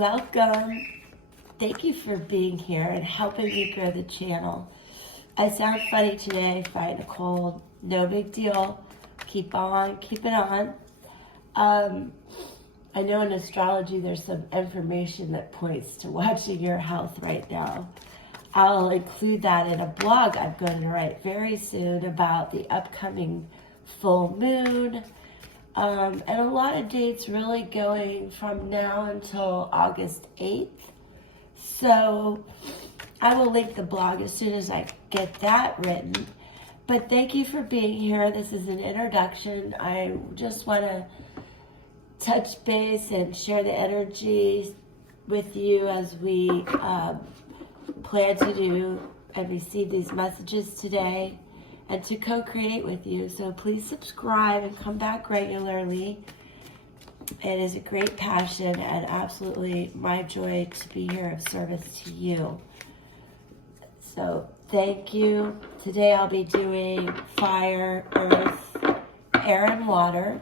Welcome. Thank you for being here and helping me grow the channel. I sound funny today, fighting a cold. No big deal. Keep on, keep it on. I know in astrology there's some information that points to watching your health right now. I'll include that in a blog I'm going to write very soon about the upcoming full moon. And a lot of dates really going from now until August 8th. So I will link the blog as soon as I get that written. But thank you for being here. This is an introduction. I just want to touch base and share the energy with you as we plan to do and receive these messages today and to co-create with you. So please subscribe and come back regularly. It is a great passion and absolutely my joy to be here of service to you. So thank you. Today I'll be doing fire, earth, air, and water.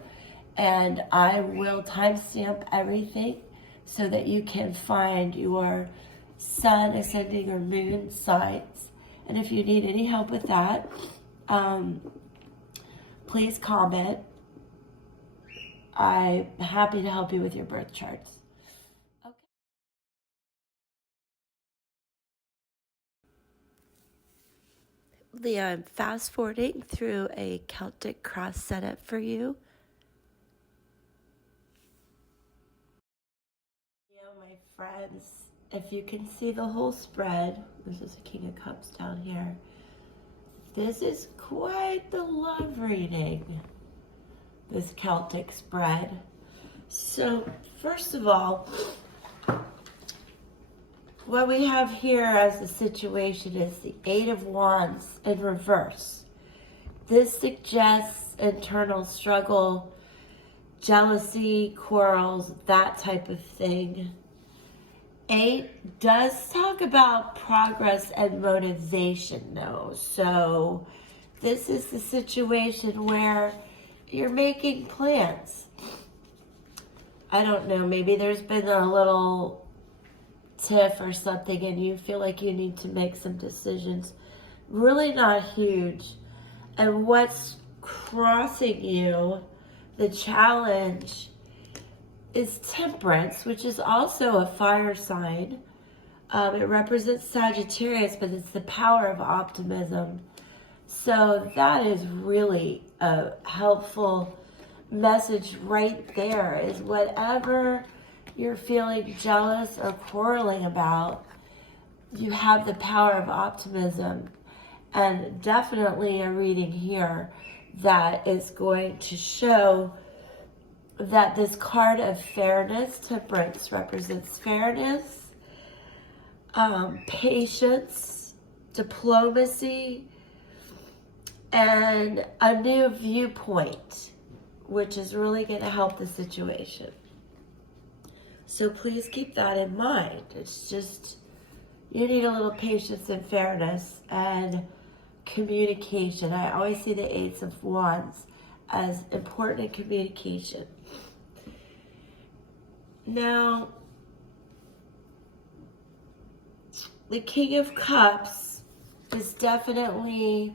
And I will timestamp everything so that you can find your sun, ascending, or moon signs. And if you need any help with that, please comment. I'm happy to help you with your birth charts. Okay. Leah, I'm fast forwarding through a Celtic cross setup for you. My friends, if you can see the whole spread, this is a King of Cups down here. This is quite the love reading, this Celtic spread. So first of all, what we have here as the situation is the Eight of Wands in reverse. This suggests internal struggle, jealousy, quarrels, that type of thing. 8 does talk about progress and motivation, though. So this is the situation where you're making plans. I don't know, maybe there's been a little tiff or something and you feel like you need to make some decisions. Really not huge. And what's crossing you, the challenge, is Temperance, which is also a fire sign. It represents Sagittarius, but it's the power of optimism. So that is really a helpful message right there, is whatever you're feeling jealous or quarreling about, you have the power of optimism. And definitely a reading here that is going to show that this card of fairness, Temperance, represents fairness, patience, diplomacy, and a new viewpoint, which is really going to help the situation. So please keep that in mind. It's just, you need a little patience and fairness and communication. I always see the Eights of Wands as important in communication. Now, the King of Cups is definitely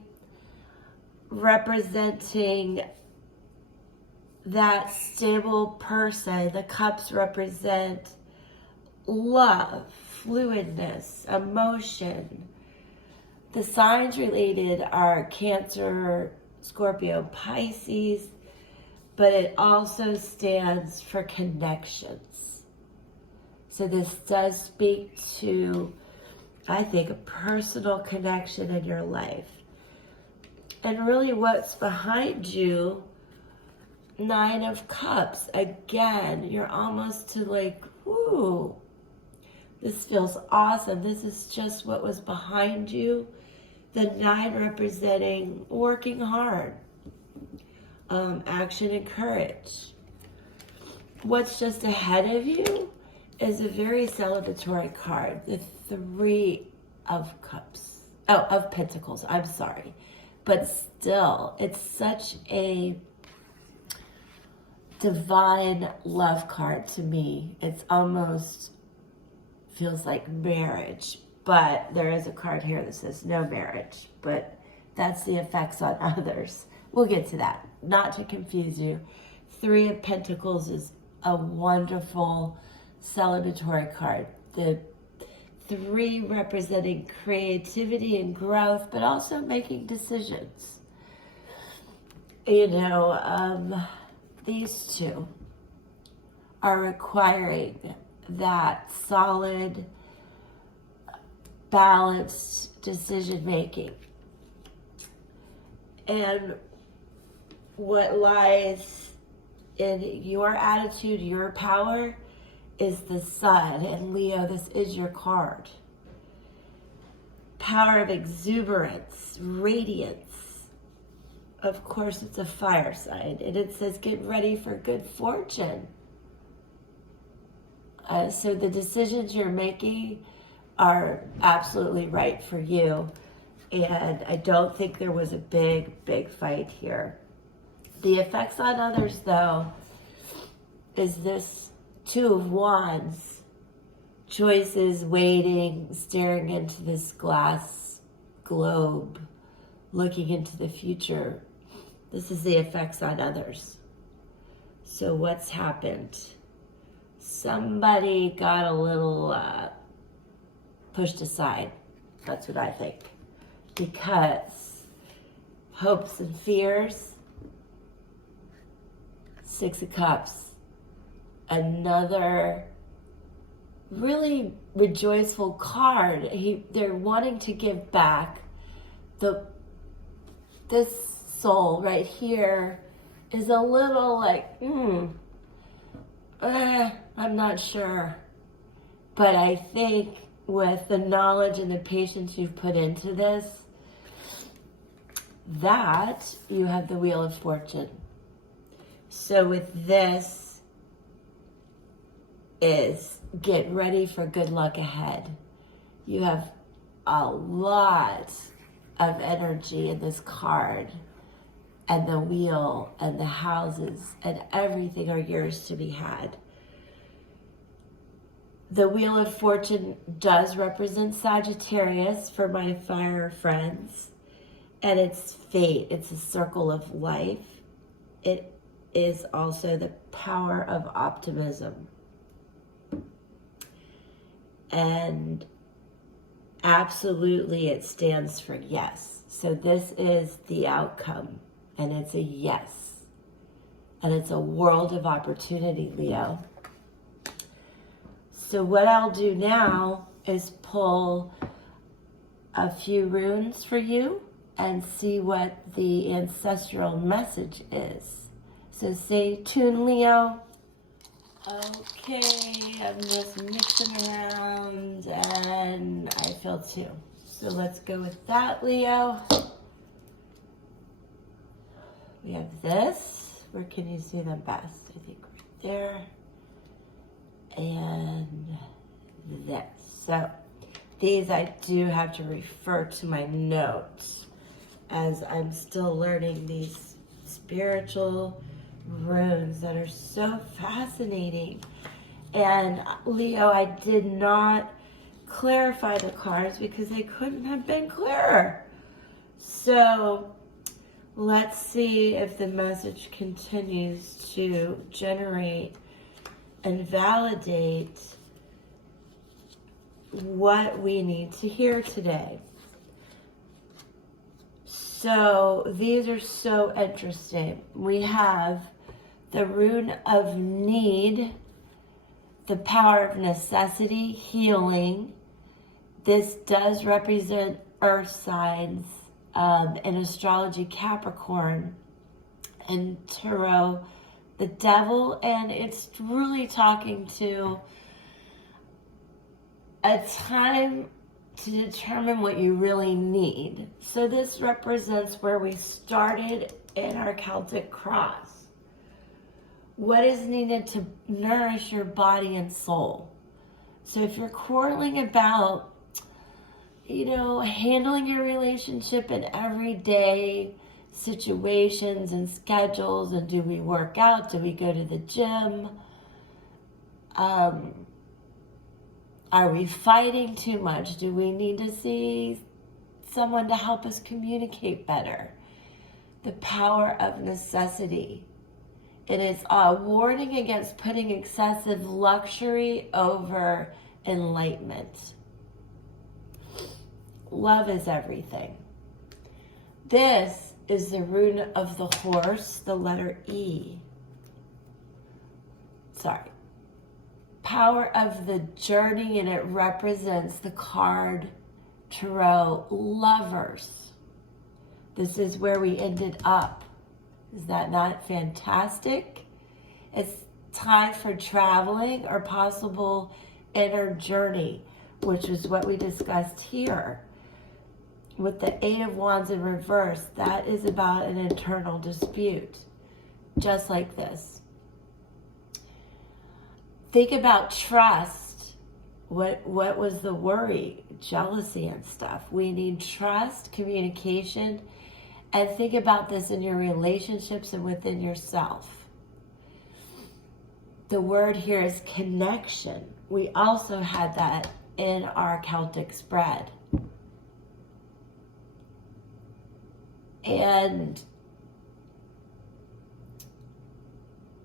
representing that stable person. The cups represent love, fluidness, emotion. The signs related are Cancer, Scorpio, Pisces, but it also stands for connections. So this does speak to, I think, a personal connection in your life. And really what's behind you, Nine of Cups. Again, you're almost to like, whoo, this feels awesome. This is just what was behind you. The 9 representing working hard, action and courage. What's just ahead of you is a very celebratory card, the 3 of Cups. Oh, of Pentacles, I'm sorry. But still, it's such a divine love card to me. It's almost feels like marriage, but there is a card here that says no marriage, but that's the effects on others. We'll get to that, not to confuse you. Three of Pentacles is a wonderful celebratory card. The three representing creativity and growth, but also making decisions. You know, these two are requiring that solid, balanced decision making. And what lies in your attitude, your power, is the sun. And Leo, this is your card. Power of exuberance, radiance. Of course, it's a fire sign. And it says, get ready for good fortune. So the decisions you're making are absolutely right for you. And I don't think there was a big fight here. The effects on others, though, is this Two of Wands. Choices, waiting, staring into this glass globe, looking into the future. This is the effects on others. So what's happened? Somebody got a little pushed aside. That's what I think. Because hopes and fears, Six of Cups, another really rejoiceful card. They're wanting to give back. This soul right here is a little like, I'm not sure. But I think with the knowledge and the patience you've put into this, that you have the Wheel of Fortune. So with this is get ready for good luck ahead. You have a lot of energy in this card, and the wheel and the houses and everything are yours to be had. The Wheel of Fortune does represent Sagittarius for my fire friends, and it's fate. It's a circle of life. It is also the power of optimism. And absolutely it stands for yes. So this is the outcome, and it's a yes. And it's a world of opportunity, Leo. So what I'll do now is pull a few runes for you and see what the ancestral message is. So stay tuned, Leo. Okay, I'm just mixing around and I feel two. So let's go with that, Leo. We have this. Where can you see them best? I think right there. And this. So these I do have to refer to my notes as I'm still learning these spiritual runes that are so fascinating. And Leo, I did not clarify the cards because they couldn't have been clearer. So let's see if the message continues to generate and validate what we need to hear today. So these are so interesting. We have the rune of need, the power of necessity, healing. This does represent earth signs in astrology, Capricorn and Tarot, the devil, and it's really talking to a time to determine what you really need. So this represents where we started in our Celtic cross. What is needed to nourish your body and soul. So if you're quarreling about, handling your relationship in everyday situations and schedules, and do we work out? Do we go to the gym? Are we fighting too much? Do we need to see someone to help us communicate better? The power of necessity. It is a warning against putting excessive luxury over enlightenment. Love is everything. This is the rune of the horse, the letter E. Sorry. Power of the journey, and it represents the card tarot lovers. This is where we ended up. Is that not fantastic? It's time for traveling or possible inner journey, which is what we discussed here. With the Eight of Wands in reverse, that is about an internal dispute, just like this. Think about trust. What was the worry? Jealousy and stuff. We need trust, communication, and think about this in your relationships and within yourself. The word here is connection. We also had that in our Celtic spread. And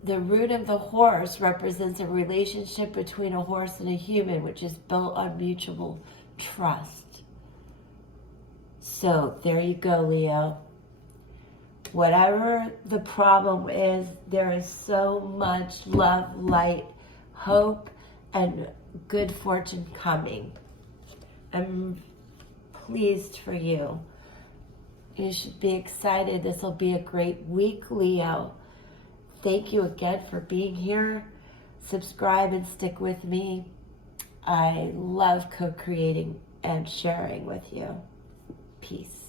the root of the horse represents a relationship between a horse and a human, which is built on mutual trust. So there you go, Leo. Whatever the problem is, there is so much love, light, hope, and good fortune coming. I'm pleased for you. You should be excited. This will be a great week, Leo. Thank you again for being here. Subscribe and stick with me. I love co-creating and sharing with you. Peace.